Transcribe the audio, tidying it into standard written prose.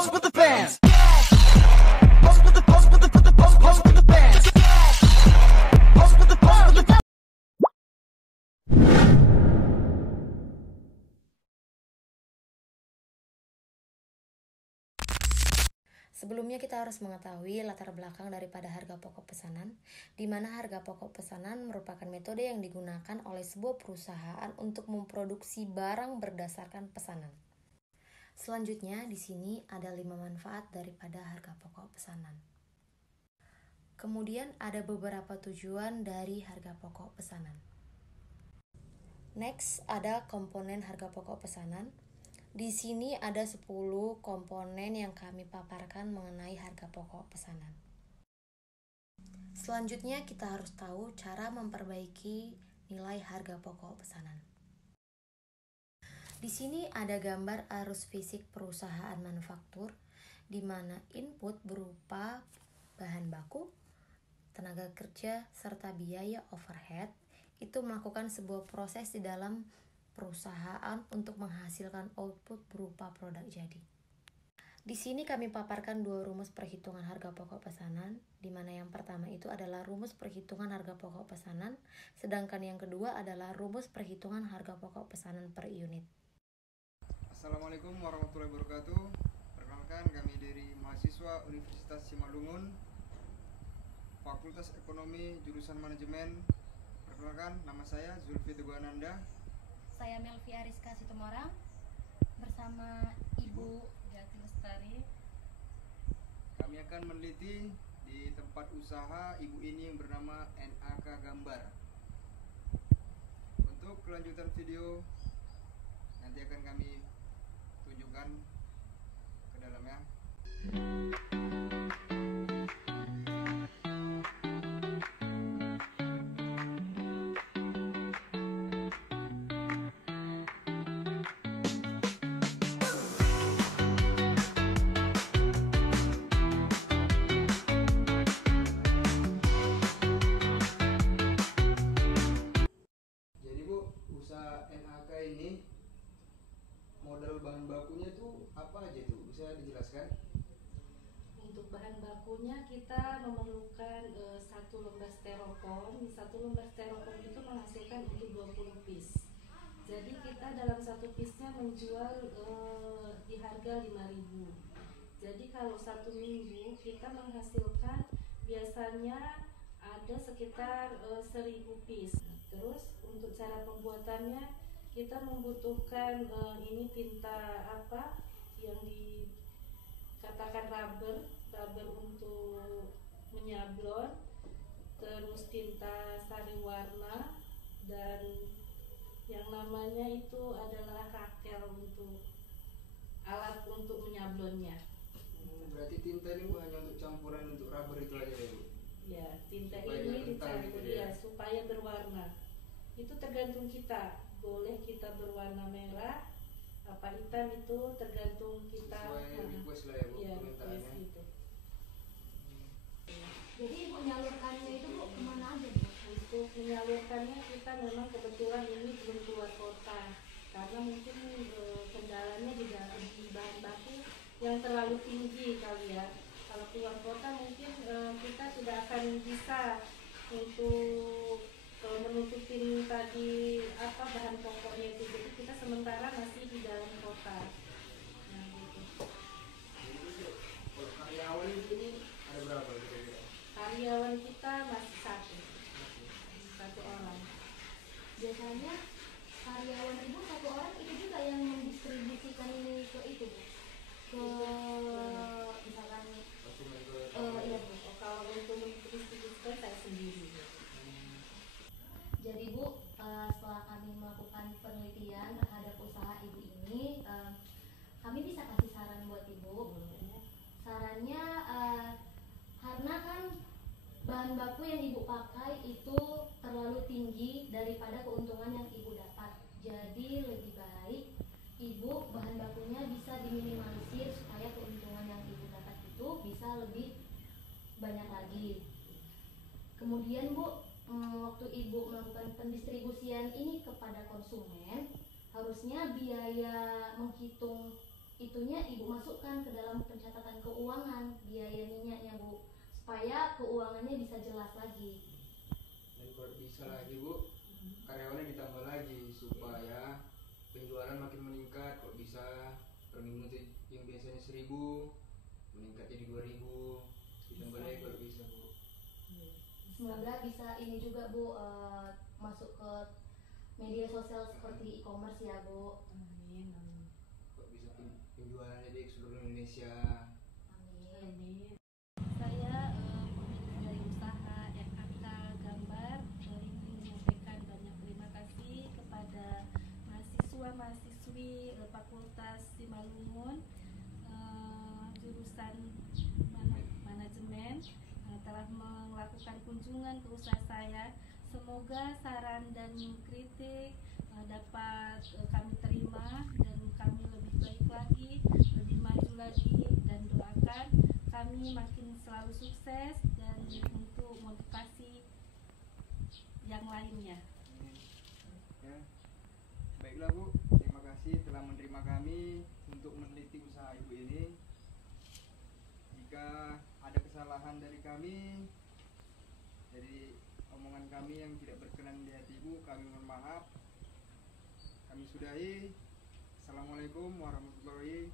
Post with the fans. Post with the post with the post with the fans. Post with the Sebelumnya kita harus mengetahui latar belakang daripada harga pokok pesanan, di mana harga pokok pesanan merupakan metode yang digunakan oleh sebuah perusahaan untuk memproduksi barang berdasarkan pesanan. Selanjutnya, di sini ada 5 manfaat daripada harga pokok pesanan. Kemudian ada beberapa tujuan dari harga pokok pesanan. Next, ada komponen harga pokok pesanan. Di sini ada 10 komponen yang kami paparkan mengenai harga pokok pesanan. Selanjutnya kita harus tahu cara memperbaiki nilai harga pokok pesanan. Di sini ada gambar arus fisik perusahaan manufaktur, di mana input berupa bahan baku, tenaga kerja, serta biaya overhead itu melakukan sebuah proses di dalam perusahaan untuk menghasilkan output berupa produk jadi. Di sini kami paparkan 2 rumus perhitungan harga pokok pesanan, di mana yang pertama itu adalah rumus perhitungan harga pokok pesanan, sedangkan yang kedua adalah rumus perhitungan harga pokok pesanan per unit. Assalamualaikum warahmatullahi wabarakatuh. Perkenalkan, kami dari mahasiswa Universitas Simalungun, Fakultas Ekonomi, jurusan Manajemen. Perkenalkan, nama saya Zulfi Teguh Ananda. Saya Melvi Ariska Situmorang bersama Ibu Jati Lestari. Kami akan meneliti di tempat usaha ibu ini yang bernama NAK Gambar. Untuk kelanjutan video nanti akan kami tunjukkan ke dalamnya. NAK ini modal bahan bakunya tuh apa aja tuh, bisa dijelaskan? Untuk bahan bakunya kita memerlukan 1 lembar styrofoam. 1 lembar styrofoam itu menghasilkan untuk 20 piece. Jadi kita dalam 1 piece-nya menjual di harga 5.000. Jadi kalau 1 minggu kita menghasilkan biasanya ada sekitar 1.000 piece. Terus untuk cara pembuatannya kita membutuhkan ini tinta apa yang dikatakan rubber untuk menyablon, terus tinta sari warna, dan yang namanya itu adalah rakel untuk alat untuk menyablonnya. Berarti tinta ini hanya untuk campuran untuk rubber itu aja ya, Bu? Ya, tinta supaya ini gitu dicampur ya, supaya berwarna. Itu tergantung kita, boleh kita berwarna merah apa hitam, itu tergantung kita. Sesuai request lah ya, Bu, ya, permintaannya itu. Jadi menyalurkannya itu Bu kemana aja Bu? Untuk menyalurkannya kita memang kebetulan ini belum keluar kota, karena mungkin kendalanya di bahan baku yang terlalu tinggi kali ya. Kalau keluar kota mungkin kita tidak akan bisa untuk menutupin tadi apa bahan pokoknya itu. Jadi kita sementara masih di dalam kota. Nah, gitu. Kalau karyawan ini ada berapa kira-kira? Karyawan kita masih 1 orang. Biasanya karyawan Ibu 1 orang itu juga yang mendistribusikan ini ke itu Bu? Ke misalkan iya Bu. Kalau untuk mendistribusikan saya sendiri. Jadi Bu, setelah kami melakukan penelitian terhadap usaha Ibu ini, kami bisa kasih saran buat Ibu. Sarannya karena kan bahan baku yang Ibu pakai itu terlalu tinggi daripada keuntungan yang Ibu dapat. Jadi lebih baik Ibu bahan bakunya bisa diminimalisir supaya keuntungan yang Ibu dapat itu bisa lebih banyak lagi. Kemudian Bu, waktu Ibu melakukan pendistribusian ini kepada konsumen, harusnya biaya menghitung itunya ibu masukkan ke dalam pencatatan keuangan biaya minyaknya Bu, supaya keuangannya bisa jelas lagi. Dan kalau bisa lagi Bu, karyawannya ditambah lagi supaya penjualan makin meningkat. Kalau bisa per minggu tuh yang biasanya 1.000 meningkat jadi 2.000, ditambah lagi kalau bisa Bu. Semoga bisa ini juga Bu, masuk ke media sosial seperti e-commerce ya Bu. Amin. Kalau bisa penjualannya di seluruh Indonesia. Amin. Saya pemilik dari usaha NAK Gambar ingin menyampaikan banyak terima kasih kepada mahasiswa-mahasiswi Fakultas Simalungun jurusan manajemen telah melakukan kunjungan ke usaha saya. Semoga saran dan kritik dapat kami terima dan kami lebih baik lagi, lebih maju lagi, dan doakan kami makin selalu sukses dan untuk motivasi yang lainnya. Ya. Baiklah Bu, terima kasih telah menerima kami untuk meneliti usaha Ibu ini. Jika ada kesalahan dari kami, dari omongan kami yang tidak berkenan di hati Ibu, kami mohon maaf. Kami sudahi. Assalamualaikum warahmatullahi